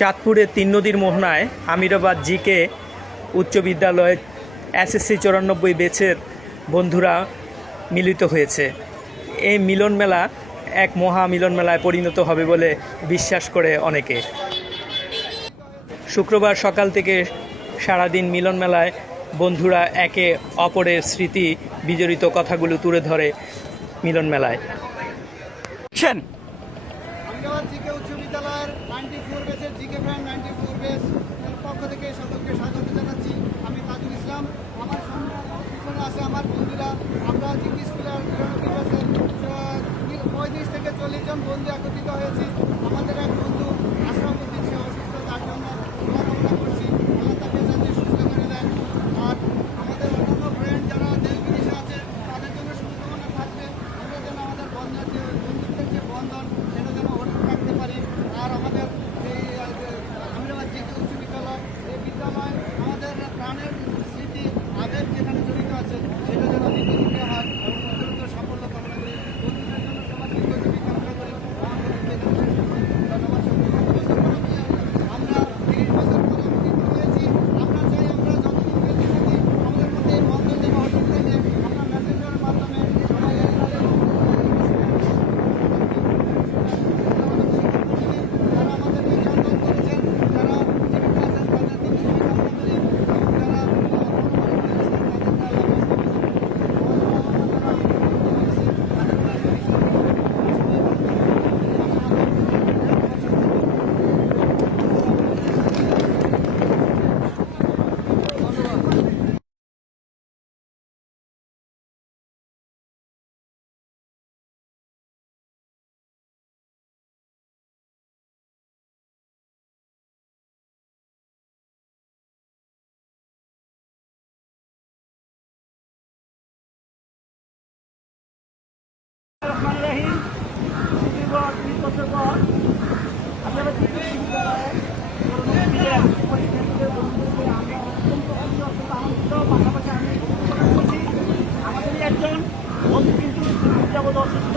চাঁদপুরের তিন নদীর মোহনায় আমিরাবাদ জিকে উচ্চ বিদ্যালয় এসএসসি চুরানব্বই বেচের বন্ধুরা মিলিত হয়েছে। এই মিলন মেলা এক মহা মিলন মেলায় পরিণত হবে বলে বিশ্বাস করে অনেকে। শুক্রবার সকাল থেকে সারাদিন মিলন মেলায় বন্ধুরা একে অপরের স্মৃতি, বিজড়িত কথাগুলো তুলে ধরে মিলন মেলায়। আমিরাবাদ জিকে উচ্চ বিদ্যালয়ের নাইনটি ফোর বেসের GK brand ninety four base এর পক্ষ থেকে সকলকে স্বাগত জানাচ্ছি। আমি তাজুল ইসলাম। আমার সামনে পিছনে আছে আমার বন্ধুরা। আমরা জিকে স্কুলের, পঁয়ত্রিশ থেকে চল্লিশ জন বন্ধু একত্রিত রহমান রাহিম সুদীর্ঘ তিন বছর পর। আপনারা পাশাপাশি আমি আমাদেরই একজন। বন্ধু কিন্তু যাবত অসুস্থ।